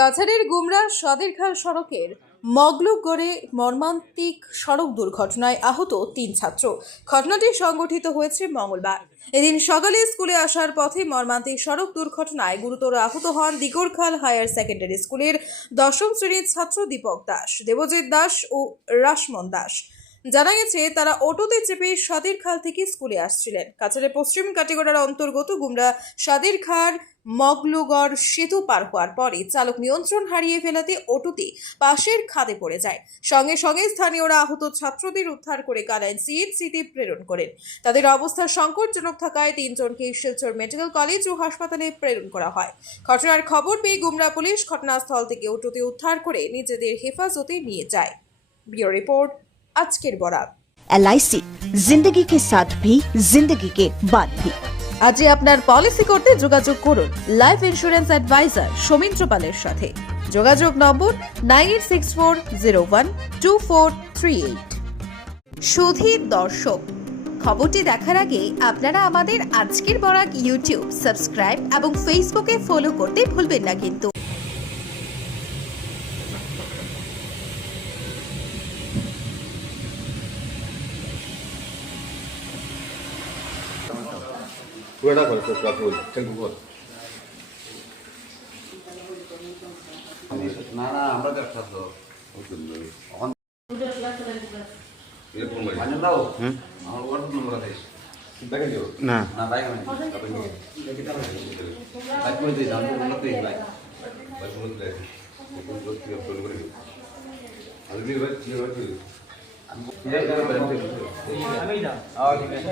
কাছাড়ের গুমরা সদেরখাল সড়কের মগলুগড়ে মর্মান্তিক সড়ক দুর্ঘটনায় আহত 3 ছাত্র। ঘটনাটি সংঘটিত হয়েছে মঙ্গলবার। এদিন সকালে স্কুলে আসার পথে মর্মান্তিক সড়ক দুর্ঘটনায় গুরুতর আহত হন দিগরখাল হায়ার সেকেন্ডারি স্কুলের 10ম শ্রেণীর ছাত্র দীপক দাস, দেবজিৎ দাস ও রাসমন দাস। জানা গেছে, তারা অটোতে চেপে সদেরখাল থেকে স্কুলে আসছিলেন। কাছাড়ের পশ্চিম কাটিগড়ার অন্তর্গত গুমরা সদেরখাল মগলুগড় সেতু পার হওয়ার পরে চালক নিয়ন্ত্রণ হারিয়ে ফেলাতে অটোটি পাশের খাদে পড়ে যায়। সঙ্গে সঙ্গে স্থানীয়রা আহত ছাত্রদের উদ্ধার করে কালাইন সিএইচসিতে প্রেরণ করেন। তাদের অবস্থা সংকটজনক থাকায় 3 জনকে শিলচর মেডিকেল কলেজ ও হাসপাতালে প্রেরণ করা হয়। ঘটনার খবর পেয়ে গুমরা পুলিশ ঘটনাস্থল থেকে অটোটি উদ্ধার করে নিজেদের হেফাজতে নিয়ে যায়। ব্যুরো রিপোর্ট, আজকের বরাত। LIC जिंदगी के साथ भी जिंदगी के बाद भी। আজই আপনার পলিসি করতে যোগাযোগ করুন লাইফ ইন্স্যুরেন্স অ্যাডভাইজার সৌমিত্র পালের সাথে। যোগাযোগ নম্বর 9864012438। সুধীর দর্শক, খবরটি দেখার আগে আপনারা আমাদের আজকের বরাক ইউটিউব সাবস্ক্রাইব এবং ফেসবুকে ফলো করতে ভুলবেন না কিন্তু। পুরোটা করে তো আপনি টেম্পু কর না না আমরা তো ছাত্র এখন এরকম ভাই মানে দাও আমার হোয়াটসঅ্যাপ নম্বর আছে দেখেন দিও না না ভাই আমি ভাই করে দিই দাম নম্বর দেই ভাই ভাই ফোন দেয় কোন কোন কি ফোন করে দিও আলবি ভাই কি ভাই কি আমি যা ঠিক আছে